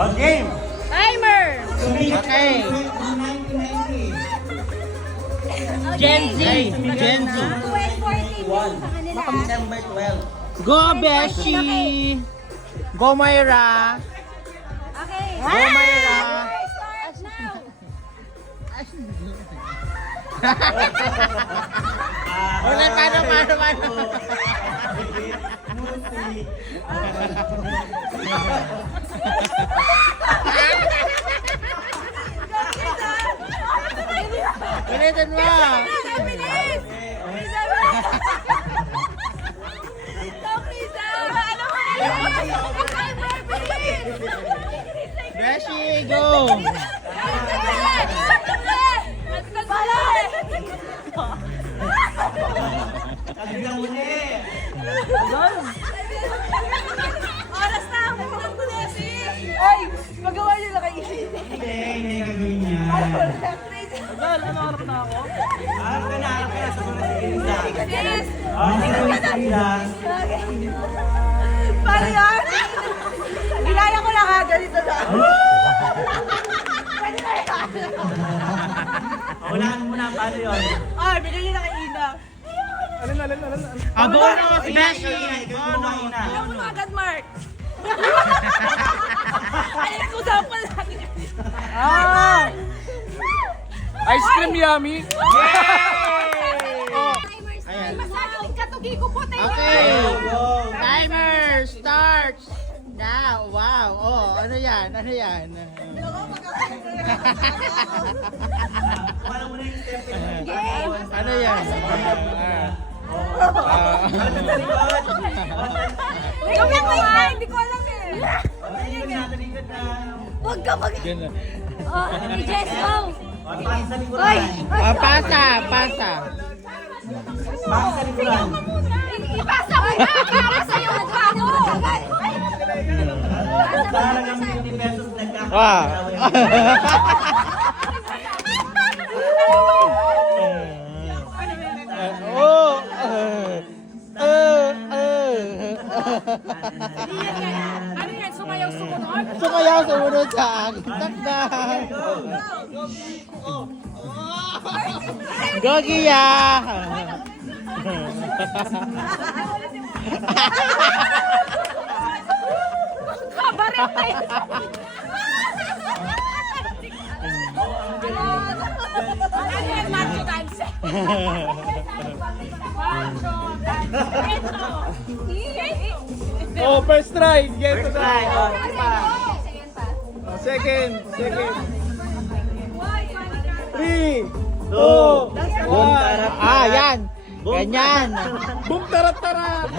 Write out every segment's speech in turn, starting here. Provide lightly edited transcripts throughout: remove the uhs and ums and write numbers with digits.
Okay. Timer! Okay. Gen Z. Gen Z. 12:41 sa kanila. December 12. Go, Beshi! Go, Myra! Okay. Go, Myra! Start now. Ulit, paano? Ulitin mo! Bilis! Beshi, go! Kabilang muli. Oras na! Bilang ko na Ay! Magawa niyo na kayo. Hindi gagawin niya. Harap na ako. Harap ka na sa mga sigilda. Yes! Hindi gawin sigilda. Paano yan? Ginaya ko na kagad ito na. Pwede na yan. Unahan muna, paano yun? Ay, bigyan niyo na kay Ina. Abono, si Beshi! Alam mo na agad, Mark. Ay, usapan natin. Ice cream yummy! Ayan. Masyadong katugi ko po tayo. Okay! Timer starts! Now! Wow! Oh, ano yan? Wala mo na yung step. Ano yan? Ikaw lang ko yan. Hindi ko alam eh. Talikod na. Huwag ka mag... Oh, Jess, go. Pasa sa likuran. Oy! Pasa! Pasa sa likuran. Ipasa mo na! Para sa'yo ang paano! Parang ang 50 pesos Wow! Oh! Ano yan? Sumayaw sumunod? Sumayaw sumunod sa akin. Takdan! Gogiya! Kabaret tayo! Ano yan? Macho dance? Macho dance! Oh, first try! Get to try! Ito! Second! 3, 2, 1. Ah, yan! Ganyan! Boom, tarat, tarat!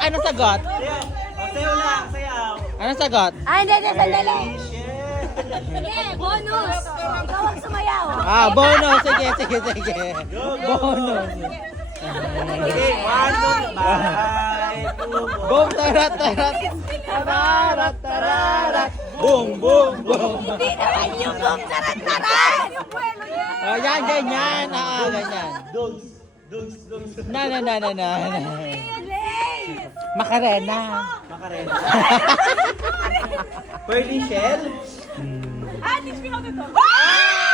Ano sagot? Sayaw lang, sayaw. Ano sagot? Hindi, sandali! Hindi, bonus! Ikaw ang sumayaw! Bonus! Sige! Bonus! Okay, 1, 2, bye. 2, Boom, tarat, tarat! Tarat, tarat! Boom, boom, boom! Hindi naman yung boom tarat-tarat! Oh, yan, ganyan! Ganyan! Dogs. Na. Macarena! Macarena. Pearly shell? Teach me how to talk!